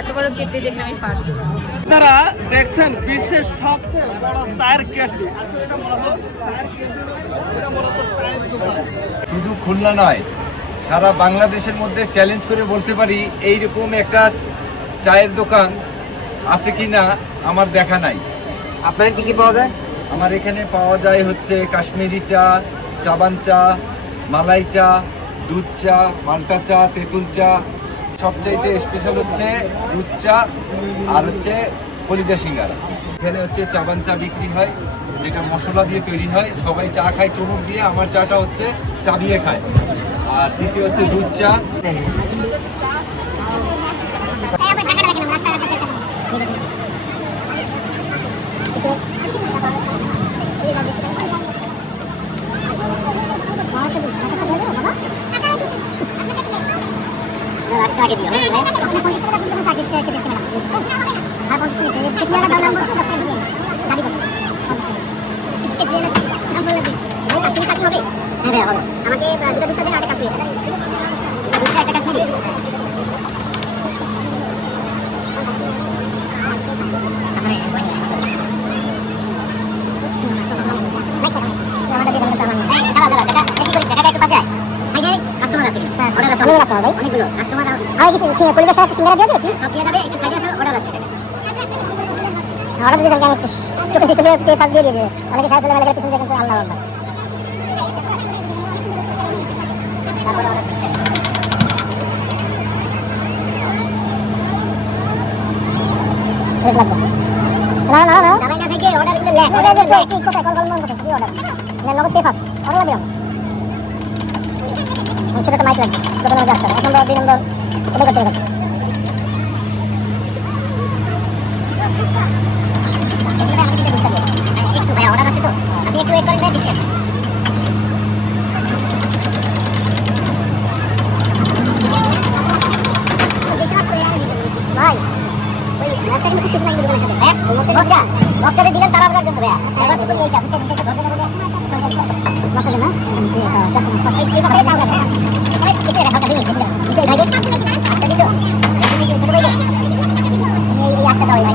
এত বড় কেটলি দেখে আমি ফার্স্ট। আপনারা দেখছেন বিশ্বের সবচেয়ে বড় চায়ের কেটলি। আসলে এটা মূলত চায়ের কেটলি নয়, এটা মূলত চায়ের দোকান। শুধু খুলনা নয়, সারা বাংলাদেশের মধ্যে চ্যালেঞ্জ করে বলতে পারি এইরকম একটা চায়ের দোকান আছে কিনা আমার দেখা নাই। আপনার কি কি পাওয়া যায়? আমার এখানে পাওয়া যায় হচ্ছে কাশ্মীরি চা, চাবান চা, মালাই চা, দুধ চা, মাল্টা চা, তেঁতুল চা। সবচাইতে স্পেশাল হচ্ছে দুধ চা আর হচ্ছে কলিজা সিঙ্গারা। এখানে হচ্ছে চাবান চা বিক্রি হয়, যেটা মশলা দিয়ে তৈরি হয়। সবাই চা খায় চুমুক দিয়ে, আমার চাটা হচ্ছে চাবিয়ে খায়। আর দ্বিতীয় হচ্ছে দুধ চা। ছোট মাইক লাগবে, ছোট নম্বর আসতে হবে, 1 নম্বর 2 নম্বর এটা করতে হবে। একটু ভাই অর্ডার আছে তো, আপনি একটু ওয়েট করেন, ভাই দিচ্ছেন। ভাই ওই একটা কিন্তু কিছু নাই দোকানের সাথে হ্যাঁ বক্তারে দিলেন তারা আপনার জন্য ভাই এবার তো এই চাপ চেঞ্জ করতে ধরবে না বক্তা না এই কথা দাও না ভাই কিছু রাখা দিন কিছু ভাই একটা দিছো ছোট ভাই এই একটা দাও ভাই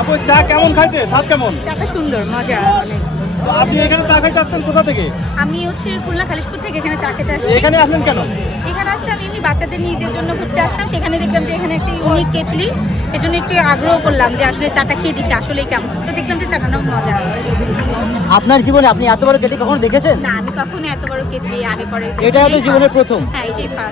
আপু চা কেমন খাইছে? স্বাদ কেমন? চাটা সুন্দর, মজা অনেক। তো আপনি এখানে চা খাইতে আসছেন কোথা থেকে? আমি হচ্ছে খুলনা খালিশপুর থেকে এখানে চা খেতে আসছি। এখানে আসলেন কেন? এখানে আসলে আমি এমনি বাচ্চাদের নিয়ে ঈদের জন্য ঘুরতে আসলাম, সেখানে দেখলাম যে এখানে একটা ইউনিক কেটলি, এজন্য একটু আগ্রহ করলাম যে আসলে চাটা খেয়ে দিতে আসলে কেমন। তো দেখলাম যে চাটা অনেক মজা। আপনার জীবনে আপনি এত বড় কেটলি কখনো দেখেছেন? না, আমি কখনো এত বড় কেটলি আগে পরে এটা আপনার জীবনের প্রথম? হ্যাঁ, এটাই ফার্স্ট।